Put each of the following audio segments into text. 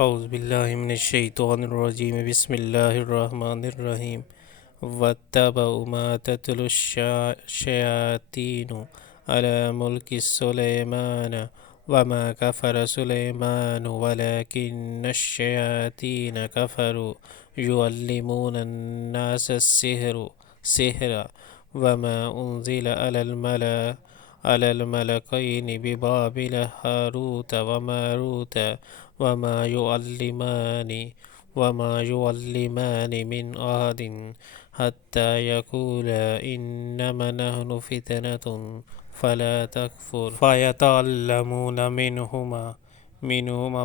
اعوذ باللہ من الشیطان الرجیم بسم اللہ الرحمن الرحیم واتبعوا ما تتلو الشیاطین علی ملک سلیمان وما کفر سلیمان ولکن الشیاطین کفروا یعلمون الناس السحر وما انزل على الملكين ببابل هاروت وماروت وما يعلمان من أحد حتى يقولا إنما نحن فتنة فلا تكفر فيتعلمون منهما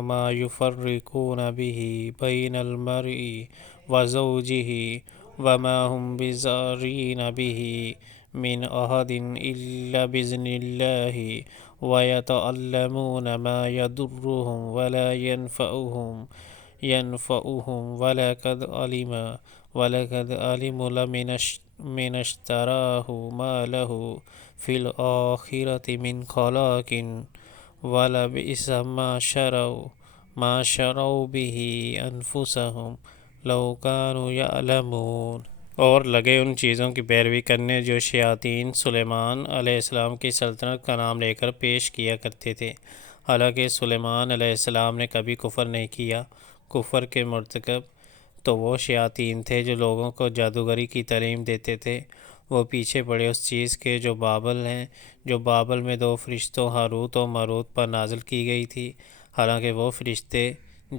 ما يفرقون به بين المرء وزوجه وما هم بضارين به من أحد إلا بإذن الله ويتعلمون ما يضرهم ولا ينفعهم ولقد علموا لمن اشتراه ما له في الآخرة من خلاق ولبئس ما شروا به أنفسهم لو كانوا يعلمون۔ اور لگے ان چیزوں کی پیروی کرنے جو شیاطین سلیمان علیہ السلام کی سلطنت کا نام لے کر پیش کیا کرتے تھے، حالانکہ سلیمان علیہ السلام نے کبھی کفر نہیں کیا۔ کفر کے مرتکب تو وہ شیاطین تھے جو لوگوں کو جادوگری کی تعلیم دیتے تھے۔ وہ پیچھے پڑے اس چیز کے جو بابل میں دو فرشتوں ہاروت و ماروت پر نازل کی گئی تھی، حالانکہ وہ فرشتے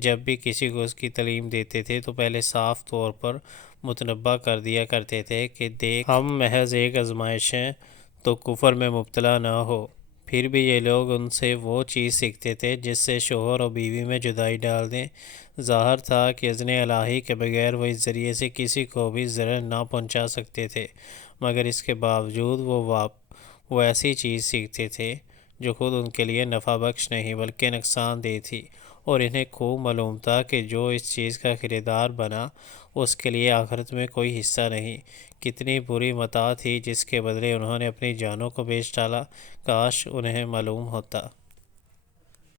جب بھی کسی کو اس کی تعلیم دیتے تھے تو پہلے صاف طور پر متنبہ کر دیا کرتے تھے کہ دیکھ ہم محض ایک آزمائش ہیں تو کفر میں مبتلا نہ ہو۔ پھر بھی یہ لوگ ان سے وہ چیز سیکھتے تھے جس سے شوہر اور بیوی میں جدائی ڈال دیں۔ ظاہر تھا کہ اذن الہی کے بغیر وہ اس ذریعے سے کسی کو بھی ضرر نہ پہنچا سکتے تھے، مگر اس کے باوجود وہ ایسی چیز سیکھتے تھے جو خود ان کے لیے نفع بخش نہیں بلکہ نقصان دہ تھی، اور انہیں خوب معلوم تھا کہ جو اس چیز کا خریدار بنا اس کے لیے آخرت میں کوئی حصہ نہیں۔ کتنی بری متاع تھی جس کے بدلے انہوں نے اپنی جانوں کو بیچ ڈالا، کاش انہیں معلوم ہوتا۔